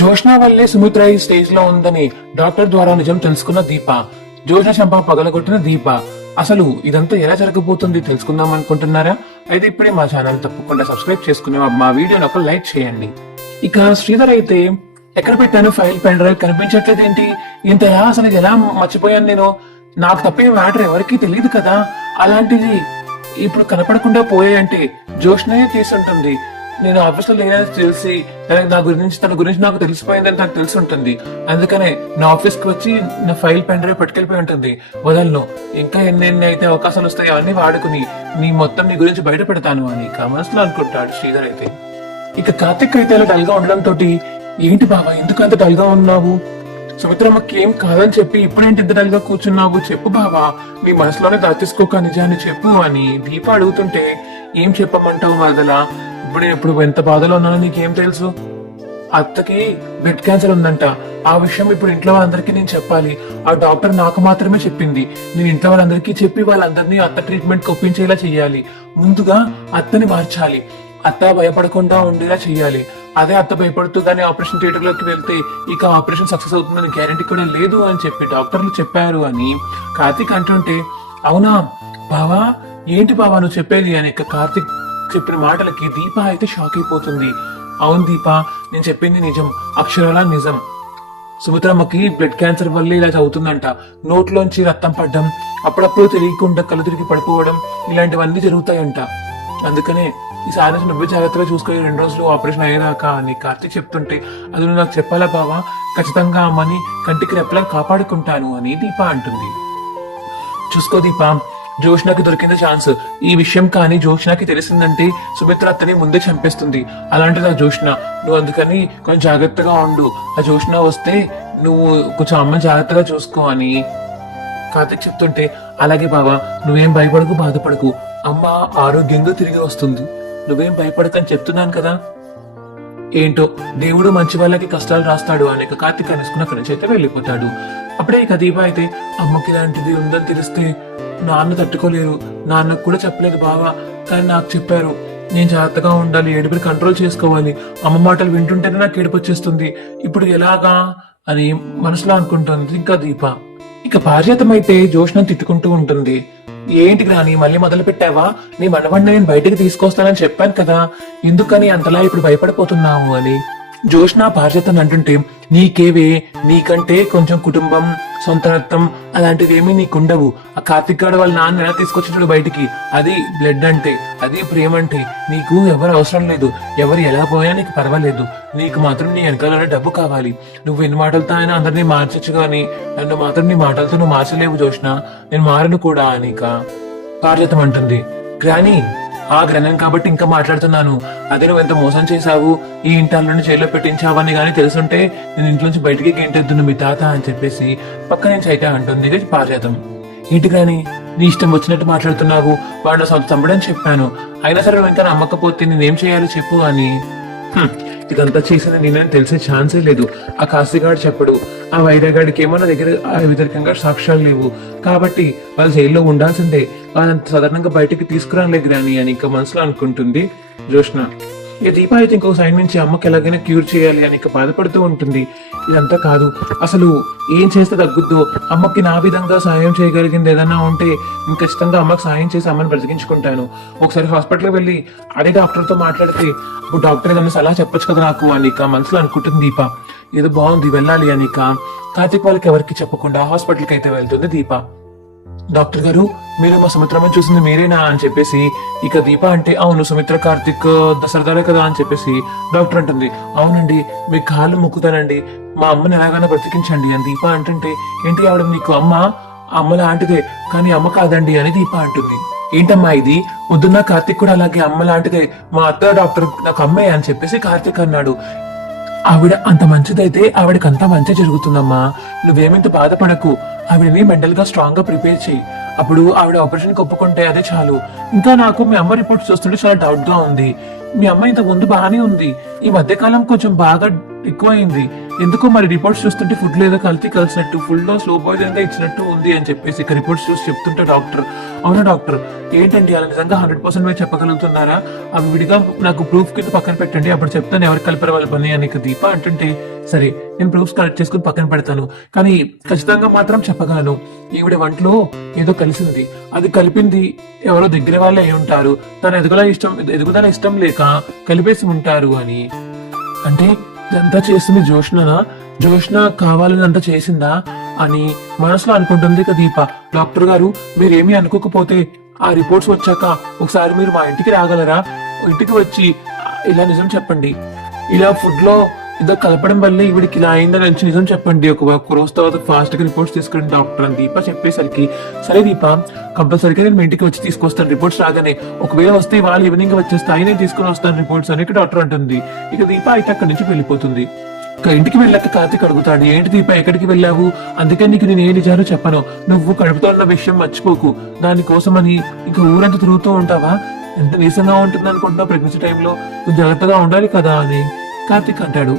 జోష్న వల్లే సుమిత్ర ఈ స్టేజ్ లో ఉందని డాక్టర్ ద్వారా నిజం తెలుసుకున్న దీప, జోష్న చంప పగలగొట్టిన దీప. అసలు ఇదంతా ఎలా జరగబోతుంది తెలుసుకుందాం అనుకుంటున్నారా? అయితే ఇప్పుడే మా ఛానల్ తప్పకుండా సబ్స్క్రైబ్ చేసుకుని మా వీడియోని ఒక లైక్ చేయండి. ఇక శ్రీధర్ అయితే ఎక్కడ పెట్టాను ఫైల్, పెన్ డ్రైవ్ కనిపించట్లేదు ఏంటి, ఇంతలా అసలు ఎలా మర్చిపోయాను నేను, నాకు తప్పిన మ్యాటర్ ఎవరికీ తెలియదు కదా, అలాంటిది ఇప్పుడు కనపడకుండా పోయాయంటే జోష్నయే తీసుంటుంది. నేను ఆఫీస్ లో లేదని తెలిసి తన గురించి నాకు తెలిసిపోయిందని నాకు తెలిసి ఉంటుంది. అందుకనే నా ఆఫీస్ కి వచ్చి నా ఫైల్ పెన్ డ్రైవ్ పట్టుకెళ్ళిపోయి ఉంటుంది. వదలను, ఇంకా ఎన్నెన్ని అయితే అవకాశాలు వస్తాయో అన్ని వాడుకుని నీ గురించి బయట పెడతాను అని మనసులో అనుకుంటాడు శ్రీధర్ అయితే. ఇక కార్తిక్ అయితే డల్ గా ఉండడం తోటి, ఏంటి బాబా ఎందుకు అంత డల్ గా ఉన్నావు, సుమిత్రమ్మకి ఏం కాదని చెప్పి ఇప్పుడేంటి ఇంత డల్ గా కూర్చున్నావు, చెప్పు బాబా, నీ మనసులోనే దాచేసుకోక నిజాన్ని చెప్పు అని దీప అడుగుతుంటే, ఏం చెప్పమంటావు మరదలా, ఇప్పుడు ఎంత బాధలో ఉన్నానో నీకేం తెలుసు, అత్తకి బ్లడ్ క్యాన్సర్ ఉందంట, ఆ విషయం ఇప్పుడు ఇంట్లో వాళ్ళందరికీ నేను చెప్పాలి, ఆ డాక్టర్ నాకు మాత్రమే చెప్పింది, నేను ఇంట్లో వాళ్ళందరికీ చెప్పి వాళ్ళందరినీ అత్త ట్రీట్మెంట్ ఒప్పించేలా చెయ్యాలి, ముందుగా అత్తని మార్చాలి, అత్త భయపడకుండా ఉండేలా చెయ్యాలి, అదే అత్త భయపడుతూ గానీ ఆపరేషన్ థియేటర్ లోకి వెళ్తే ఇక ఆపరేషన్ సక్సెస్ అవుతుందని గ్యారంటీ కూడా లేదు అని చెప్పి డాక్టర్లు చెప్పారు అని కార్తీక్ అంటుంటే, అవునా బావా, ఏంటి బావా నువ్వు చెప్పేది అని కార్తీక్ చెప్పిన మాటలకి దీప అయితే షాక్ అయిపోతుంది. అవును దీప, నేను చెప్పింది నిజం, అక్షరాలా నిజం, సుమిత్రమ్మకి బ్లడ్ క్యాన్సర్ వల్లే ఇలా అవుతుందంట, నోట్లోంచి రక్తం పడ్డం, అప్పుడప్పుడు తెలియకుండా కళ్ళు తిరిగి పడిపోవడం, ఇలాంటివన్నీ జరుగుతాయంట, అందుకనే ఈసారి నువ్వే జాగ్రత్తగా చూసుకొని 2 రోజులు ఆపరేషన్ అయ్యేదాకా అని కార్తీక్ చెప్తుంటే, అది నువ్వు నాకు చెప్పాలా బావా, ఖచ్చితంగా అమ్మని కంటికి రెప్పలా కాపాడుకుంటాను అని దీప అంటుంది. చూసుకో దీప, జోష్నకి దొరికింది ఛాన్స్, ఈ విషయం కానీ జోష్నకి తెలిసిందంటే సుమిత్ర అత్తని ముందే చంపేస్తుంది, అలాంటిది ఆ జోష్న, నువ్వు అందుకని కొంచెం జాగ్రత్తగా ఉండు, ఆ జోష్న వస్తే నువ్వు కొంచెం అమ్మని జాగ్రత్తగా చూసుకో అని కార్తీక్ చెప్తుంటే, అలాగే బావా, నువ్వేం భయపడకు బాధపడకు, అమ్మ ఆరోగ్యంగా తిరిగి వస్తుంది, నువ్వేం భయపడకని చెప్తున్నాను కదా. ఏంటో దేవుడు మంచి వాళ్ళకి కష్టాలు రాస్తాడు అని కార్తీక్ అనేసుకుని అక్కడి నుంచి అయితే వెళ్ళిపోతాడు. అప్పుడే ఇక దీప అయితే, అమ్మకి ఇలాంటిది ఉందని తెలిస్తే నాన్న తట్టుకోలేరు, నాన్నకు కూడా చెప్పలేదు బావా, కానీ నాకు చెప్పారు, నేను జాగ్రత్తగా ఉండాలి, ఏడుపుని కంట్రోల్ చేసుకోవాలి, అమ్మ మాటలు వింటుంటేనే నాకు ఏడుపు వచ్చేస్తుంది, ఇప్పుడు ఎలాగా అని మనసులో అనుకుంటుంది ఇంకా దీప. ఇక పార్యతమైతే జోష్న తిట్టుకుంటూ ఉంటుంది, ఏంటి గ్రాని మళ్ళీ మొదలు పెట్టావా, నీ మనవడిని నేను బయటకు తీసుకొస్తానని చెప్పాను కదా, ఎందుకని అంతలా ఇప్పుడు భయపడిపోతున్నావు అని జోష్న పార్యతను అంటుంటే, నీకేవే, నీకంటే కొంచెం కుటుంబం, సొంత రక్తం అలాంటివి ఏమీ నీకుండవు, ఆ కార్తిక్ గారు వాళ్ళ నాన్న ఎలా తీసుకొచ్చాడు బయటికి, అది బ్లడ్ అంటే, అది ప్రేమ అంటే, నీకు ఎవరు అవసరం లేదు, ఎవరు ఎలా పోయినా నీకు పర్వాలేదు, నీకు మాత్రం నీ వెనకాల డబ్బు కావాలి, నువ్వు ఎన్ని మాటలతో అయినా అందరినీ మార్చచ్చు గాని నన్ను మాత్రం నీ మాటలతో నువ్వు మార్చలేవు జోష్న, నేను మారను కూడా అని పార్యతం అంటుంది. గ్రాని ఆ గ్రహణం కాబట్టి ఇంకా మాట్లాడుతున్నాను, అదే నువ్వు ఎంత మోసం చేశావు, ఈ ఇంటాలను జైల్లో పెట్టించావని గానీ తెలుసుంటే నేను ఇంట్లోంచి బయటికి గెంటెద్దును మీ తాత అని చెప్పేసి పక్క నుంచి అయితే అంటుంది పార్యతం. ఏంటి గాని నీ ఇష్టం వచ్చినట్టు మాట్లాడుతున్నావు, వాడు సొంత తమ్ముడని చెప్పాను, అయినా సరే నువ్వు ఇంకా నమ్మకపోతే నేనేం చేయాలో చెప్పు అని. ఇదంతా చేసింది నేనని తెలిసే ఛాన్సే లేదు, ఆ కాశీగాడు చెప్పడు, ఆ వైరాగాడికి ఏమో నా దగ్గర ఆ వ్యతిరేకంగా సాక్ష్యాలు లేవు, కాబట్టి వాళ్ళు జైల్లో ఉండాల్సిందే, వాళ్ళంత సాధారణంగా బయటికి తీసుకురాలేదు గ్రాని అని ఇంకా మనసులో అనుకుంటుంది జోష్న. ఇక దీప అయితే ఇంకొక సైడ్ నుంచి అమ్మకి ఎలాగైనా క్యూర్ చేయాలి అని బాధపడుతూ ఉంటుంది. ఇదంతా కాదు, అసలు ఏం చేస్తే తగ్గుద్దో, అమ్మకి నా విధంగా సాయం చేయగలిగింది ఏదన్నా ఉంటే నేను ఖచ్చితంగా అమ్మకి సాయం చేసి అమ్మని బ్రతికించుకుంటాను, ఒకసారి హాస్పిటల్కి వెళ్ళి అదే డాక్టర్తో మాట్లాడితే ఇప్పుడు డాక్టర్ ఏదన్నా సలహా చెప్పొచ్చు కదా నాకు అని మనసులో అనుకుంటుంది దీప. ఏదో బాగుంది వెళ్ళాలి అని కార్తీక్ వాళ్ళకి ఎవరికి చెప్పకుండా హాస్పిటల్కి అయితే వెళ్తుంది దీప. డాక్టర్ గారు, మీరు మా సుమిత్రమ్మని చూసింది మీరేనా అని చెప్పేసి ఇక దీప అంటే, అవును సుమిత్ర కార్తిక్ దసరదాలే కదా అని చెప్పేసి డాక్టర్ అంటుంది. అవునండి, మీ కాళ్ళు మొక్కుతానండి, మా అమ్మని ఎలాగైనా బ్రతికించండి అని దీప అంటుంటే, ఏంటి ఆవిడ నీకు అమ్మ లాంటిదే కానీ అమ్మ కాదండి అని దీప అంటుంది. ఏంటమ్మా ఇది, పొద్దున్న కార్తిక్ కూడా అలాగే అమ్మ లాంటిదే, మా అత్త డాక్టర్ నాకు అమ్మే అని చెప్పేసి కార్తిక్ అన్నాడు. ఆవిడ అంత మంచిదైతే ఆవిడకి అంత మంచి జరుగుతుందమ్మా, నువ్వేమింత బాధపడకు, ఆవిడని మెంటల్ గా స్ట్రాంగ్ గా ప్రిపేర్ చేయి, అప్పుడు ఆవిడ ఆపరేషన్ ఒప్పుకుంటే అదే చాలు. ఇంకా నాకు మీ అమ్మ రిపోర్ట్స్ చూస్తుంటే చాలా డౌట్ గా ఉంది, మీ అమ్మ ఇంత ముందు బాగానే ఉంది, ఈ మధ్య కాలం కొంచెం బాగా ఎక్కువైంది. ఎందుకో మరి రిపోర్ట్స్ చూస్తుంటే ఫుడ్ లో ఏదో కల్తీ కలిసినట్టు, ఫుడ్ లో స్లో పాయిజన్ గా ఇచ్చినట్టు ఉంది అని చెప్పేసి ఇక రిపోర్ట్స్ చూసి చెప్తుంటే డాక్టర్, అవునా డాక్టర్ ఏంటండి అలా నిజంగా 100% మీరు చెప్పగలుగుతున్నారా? అవి విడిగా నాకు ప్రూఫ్ కింద పక్కన పెట్టండి, అప్పుడు చెప్తాను ఎవరు కలిపారు వాళ్ళ పని అని ఇక దీప అంటుంటే, సరే నేను ప్రూఫ్స్ కలెక్ట్ చేసుకుని పక్కన పెడతాను, కానీ ఖచ్చితంగా మాత్రం చెప్పగలను ఈవిడ వంటలో ఏదో కలిసింది, అది కలిపింది ఎవరో దగ్గర వాళ్ళే అయి ఉంటారు, తన ఎదుగుదల ఇష్టం లేక కలిపేసి ఉంటారు అని. అంటే ఇదంతా చేస్తుంది జోష్న కావాలని అంతా చేసిందా అని మనసులో అనుకుంటుంది ఇక దీప. డాక్టర్ గారు మీరేమీ అనుకోకపోతే ఆ రిపోర్ట్స్ వచ్చాక ఒకసారి మీరు మా ఇంటికి రాగలరా? ఇంటికి వచ్చి ఇలా నిజం చెప్పండి, ఇలా ఫుడ్ లో ఏదో కలపడం వల్లే ఈవిడికి ఇలా అయిందని నిజం చెప్పండి, ఒక రోజు తర్వాత ఫాస్ట్ గా రిపోర్ట్స్ తీసుకురండి డాక్టర్ అని దీప చెప్పేసరికి, సరే దీప కంపల్సరీగా నేను మీ ఇంటికి వచ్చి తీసుకొస్తాను రిపోర్ట్స్ రాగానే, ఒకవేళ వస్తే వాళ్ళు ఈవినింగ్ వచ్చేస్తాయి, నేను తీసుకుని వస్తాను రిపోర్ట్స్ అని డాక్టర్ అంటుంది. ఇక దీప అయితే అక్కడి నుంచి వెళ్ళిపోతుంది. ఇక ఇంటికి వెళ్ళాక కార్తీక్ అడుగుతాడు, ఏంటి దీప ఎక్కడికి వెళ్ళావు? అందుకే నీకు నేను ఏ నిజాలు చెప్పను, నువ్వు కడుపుతో ఉన్న విషయం మర్చిపోకు, దానికోసమని ఇంకా ఊరంతా తిరుగుతూ ఉంటావా? ఎంత నీసంగా ఉంటుంది అనుకుంటున్నావు, ప్రెగ్నెన్సీ టైంలో కొంచెం జాగ్రత్తగా ఉండాలి కదా అని కార్తీక్ అంటాడు.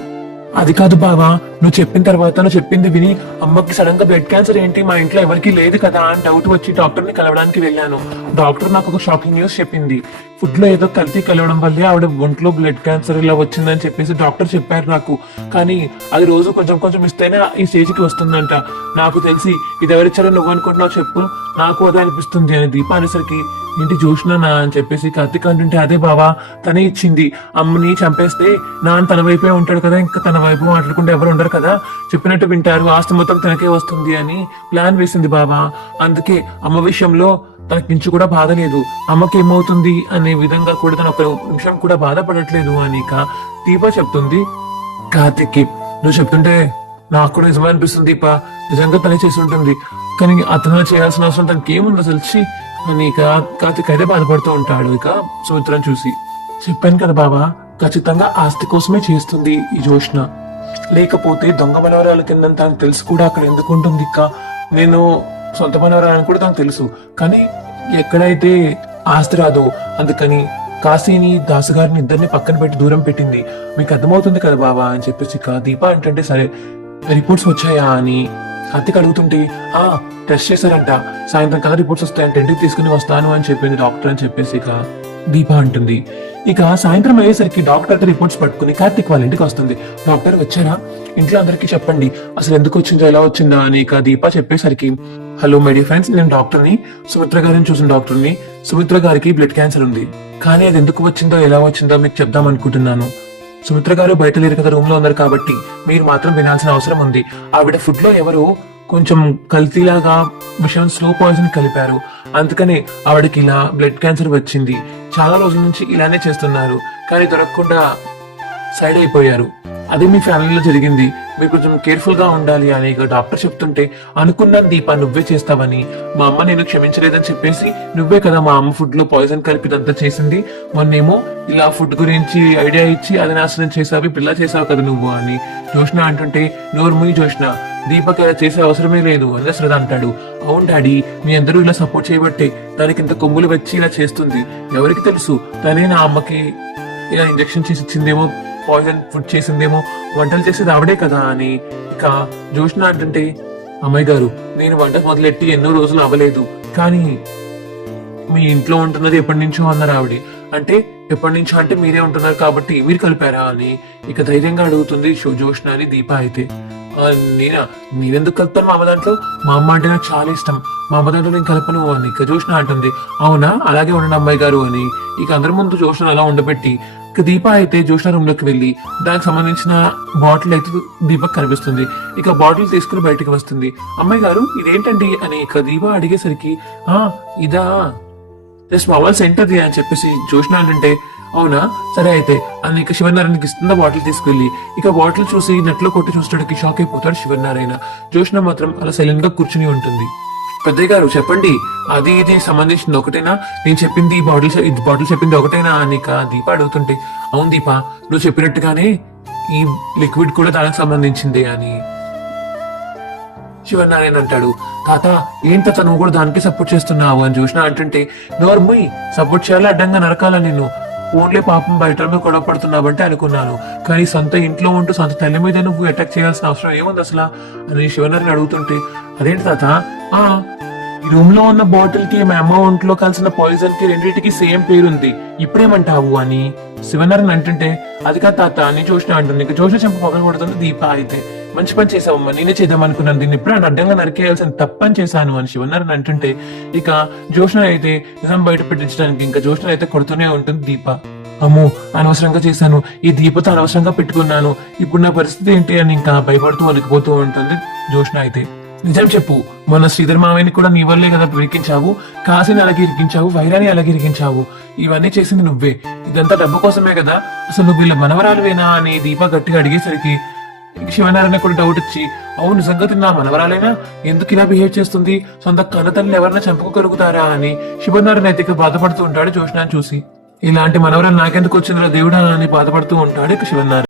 అది కాదు బావా, నువ్వు చెప్పిన తర్వాత నువ్వు చెప్పింది విని అమ్మకి సడన్ గా బ్లడ్ క్యాన్సర్ ఏంటి, మా ఇంట్లో ఎవరికి లేదు కదా అని డౌట్ వచ్చి డాక్టర్ ని కలవడానికి వెళ్ళాను. డాక్టర్ నాకు ఒక షాకింగ్ న్యూస్ చెప్పింది, ఫుడ్ లో ఏదో కల్తీ కలవడం వల్లే ఆవిడ ఒంట్లో బ్లడ్ క్యాన్సర్ ఇలా వచ్చిందని చెప్పేసి డాక్టర్ చెప్పారు నాకు. కానీ అది రోజు కొంచెం కొంచెం ఇస్తేనే ఈ స్టేజ్ కి వస్తుందంట. నాకు తెలిసి ఇది ఎవరిచ్చారో నువ్వు అనుకుంటున్నావు చెప్పు, నాకు అదే అనిపిస్తుంది అని దీప అనేసరికి, ఏంటి చూసినా అని చెప్పేసి కార్తీక్ అంటుంటే, అదే బావా తనే ఇచ్చింది, అమ్మని చంపేస్తే నాన్న తన వైపే ఉంటాడు కదా, ఇంకా తన వైపు మాట్లాడుకుంటే ఎవరు ఉండరు కదా, చెప్పినట్టు వింటారు, ఆస్తి మొత్తం తనకే వస్తుంది అని ప్లాన్ వేసింది బావా. అందుకే అమ్మ విషయంలో తనకి నుంచి కూడా బాధ లేదు, అమ్మకి ఏమవుతుంది అనే విధంగా కూడా తన ఒక నిమిషం కూడా బాధపడట్లేదు అని దీప చెప్తుంది కార్తీక్. నువ్వు చెప్తుంటే నాకు కూడా నిజమే అనిపిస్తుంది దీప, నిజంగా తనే చేసి ఉంటుంది, కానీ అతను చేయాల్సిన అవసరం తనకి ఏముంది అసలు అని కార్తీక్ అయితే బాధపడుతూ ఉంటాడు. ఇక సుమిత్రను చూసి, చెప్పాను కదా బావా ఖచ్చితంగా ఆస్తి కోసమే చేస్తుంది ఈ జోష్న, లేకపోతే దొంగ మనవరాల కింద తనకు తెలుసు కూడా అక్కడ ఎందుకు ఉంటుంది ఇక, నేను సొంత మనవరాలని కూడా తనకు తెలుసు, కానీ ఎక్కడైతే ఆస్తి రాదో అందుకని కాశీని దాసుగారిని ఇద్దరిని పక్కన పెట్టి దూరం పెట్టింది, మీకు అర్థమవుతుంది కదా బావా అని చెప్పేసి దీప అంటే, సరే రిపోర్ట్స్ వచ్చాయా అని కార్తీక్ అడుగుతుంటే, టెస్ట్ చేశారంట, సాయంత్రం కదా రిపోర్ట్స్ వస్తాయంటే ఇంటికి తీసుకుని వస్తాను అని చెప్పింది డాక్టర్ అని చెప్పేసి దీప అంటుంది. ఇక సాయంత్రం అయ్యేసరికి డాక్టర్ రిపోర్ట్స్ పట్టుకుని కార్తీక్ వాళ్ళ ఇంటికి వస్తుంది. డాక్టర్ వచ్చారా, ఇంట్లో అందరికీ చెప్పండి అసలు ఎందుకు వచ్చిందో ఎలా వచ్చిందా అని దీప చెప్పేసరికి, హలో మై డియర్ ఫ్రెండ్స్, నేను డాక్టర్ని, సుమిత్ర గారిని చూసిన డాక్టర్ని. సుమిత్ర గారికి బ్లడ్ క్యాన్సర్ ఉంది, కానీ అది ఎందుకు వచ్చిందో ఎలా వచ్చిందో మీకు చెప్దాం అనుకుంటున్నాను. సుమిత్ర గారు బయట లేరు కదా, రూమ్ లో ఉన్నారు కాబట్టి మీరు మాత్రం వినాల్సిన అవసరం ఉంది. ఆవిడ ఫుడ్ లో ఎవరు కొంచెం కల్తీలాగా విషయం స్లో పాయిజన్ కలిపారు, అందుకనే ఆవిడకి ఇలా బ్లడ్ క్యాన్సర్ వచ్చింది. చాలా రోజుల నుంచి ఇలానే చేస్తున్నారు, కానీ దొరకకుండా సైడ్ అయిపోయారు. అది మీ ఫ్యామిలీలో జరిగింది, మీరు కొంచెం కేర్ఫుల్ గా ఉండాలి అని డాక్టర్ చెప్తుంటే, అనుకున్నాను దీప నువ్వే చేస్తావని, మా అమ్మ నేను క్షమించలేదని చెప్పేసి నువ్వే కదా మా అమ్మ ఫుడ్ లో పాయిజన్ కలిపిదంతా చేసింది, మొన్నేమో ఇలా ఫుడ్ గురించి ఐడియా ఇచ్చి అది నాశనం చేసావు, పిల్ల చేసావు కదా నువ్వు అని జోష్న అంటుంటే, నోరు ముయ్యి జోష్న, దీపక్ ఇలా చేసే అవసరమే లేదు అని శ్రద్ధ అంటాడు. అవును డాడీ, మీ అందరూ ఇలా సపోర్ట్ చేయబట్టే దానికి ఇంత కొమ్ములు వచ్చి ఇలా చేస్తుంది, ఎవరికి తెలుసు తనే నా అమ్మకి ఇలా ఇంజెక్షన్ చేసి ఇచ్చిందేమో, పాయిజన్ ఫుడ్ చేసిందేమో, వంటలు చేసేది ఆవిడే కదా అని ఇక జోష్న అంటుంటే, అమ్మాయి గారు నేను వంట మొదలెట్టి ఎన్నో రోజులు అవ్వలేదు, కానీ మీ ఇంట్లో ఉంటున్నది ఎప్పటి నుంచో అన్నారు ఆవిడ. అంటే ఎప్పటి నుంచో అంటే మీరే ఉంటున్నారు కాబట్టి మీరు కలిపారా అని ఇక ధైర్యంగా అడుగుతుంది జోష్న అని దీప అయితే, నేనెందుకు కలుపుతాను మా అమ్మ దాంట్లో, మా అమ్మ అంటే నాకు చాలా ఇష్టం, మా అమ్మ దాంట్లో నేను కలపను అని ఇక జోష్న అంటుంది. అవునా, అలాగే ఉండండి అమ్మాయి గారు అని ఇక అందరి ముందు జోష్న అలా ఉండబెట్టి ఇక దీప అయితే జోష్న రూమ్ లోకి వెళ్ళి దానికి సంబంధించిన బాటిల్ అయితే దీపక్ కనిపిస్తుంది. ఇక బాటిల్ తీసుకుని బయటకు వస్తుంది. అమ్మాయి గారు ఇదేంటండి అని ఇక దీప అడిగేసరికి, ఇదా జస్ట్ మొబైల్ సెంటర్ది అని చెప్పేసి జోష్న అంటే, అవునా సరే అయితే అని ఇక శివనారాయణకి ఇస్తున్న బాటిల్ తీసుకెళ్లి ఇక బాటిల్ చూసి నెట్లో కొట్టి చూస్తాడికి షాక్ అయిపోతాడు శివనారాయణ. జోష్న మాత్రం అలా సైలెంట్ గా కూర్చుని ఉంటుంది. పెద్దయ్య గారు చెప్పండి, అది ఇది సంబంధించింది ఒకటేనా, నేను చెప్పింది ఈ బాటిల్ చెప్పింది ఒకటేనా అని దీప అడుగుతుంటే, అవును దీప నువ్వు చెప్పినట్టుగానే ఈ లిక్విడ్ కూడా దానికి సంబంధించింది అని శివనారాయణ అంటాడు. తాత ఏంటి తాత నువ్వు కూడా దానికి సపోర్ట్ చేస్తున్నావు అని జోష్న అంటుంటే, నోర్ముయ్ సపోర్ట్ చేయాలి అడ్డంగా నరకాల నిన్ను, ఓన్లీ పాపం బయట మీద గొడవ పడుతున్నావంటే అనుకున్నాను. కానీ సొంత ఇంట్లో ఉంటూ సొంత తల్లి మీద నువ్వు అటాక్ చేయాల్సిన అవసరం ఏముంది అసలు అని శివనారిని అడుగుతుంటే, అదేంటి తాత, ఆ ఈ రూమ్ లో ఉన్న బాటిల్ కి మా అమ్మ ఒంట్లో కలిసిన పాయిజన్ కి రెండింటికి సేమ్ పేరుంది, ఇప్పుడేమంటావు అని శివనారాయణ అంటుంటే, అది కాదు తాత నీ జోష్న అంటుంది. ఇంకా జోష్న చెంప పగల కొడుతుంది దీప. అయితే మంచి పని చేసావమ్మా, నేనే చేద్దాం అనుకున్నాను, దీన్ని ఇప్పుడు అడ్డంగా నరికేయాల్సిన తప్పని చేశాను అని శివనారాయణ అంటుంటే, ఇక జోష్న అయితే నిజం బయట పెట్టించడానికి ఇంకా జోష్న అయితే కొడుతూనే ఉంటుంది దీప. అమ్మో అనవసరంగా చేశాను, ఈ దీపతో అనవసరంగా పెట్టుకున్నాను, ఇప్పుడు నా పరిస్థితి ఏంటి అని ఇంకా భయపడుతూ వణికిపోతూ ఉంటుంది జోష్న అయితే. నిజం చెప్పు, మొన్న శ్రీధర్ మావయ్యని కూడా నీ వల్లే కదా ఇరికించావు, కాశీని అలాగే ఇరికించావు, వైరాని అలాగే ఇరికించావు, ఇవన్నీ చేసింది నువ్వే, ఇదంతా డబ్బు కోసమే కదా, అసలు నువ్వు వీళ్ళ మనవరాలువేనా అని దీప గట్టిగా అడిగేసరికి శివనారాయణ కూడా డౌట్ వచ్చి, అవును నిజంగా నా మనవరాలేనా, ఎందుకు ఇలా బిహేవ్ చేస్తుంది, సొంత కన్నతల్ని ఎవరైనా చంపుకోగలుగుతారా అని శివనారాయణ అయితే ఇక బాధపడుతూ ఉంటాడు జోష్నాన్ని చూసి. ఇలాంటి మనవరాలు నాకెందుకు వచ్చిందిరా దేవుడా అని బాధపడుతూ ఉంటాడు ఇక శివనారాయణ.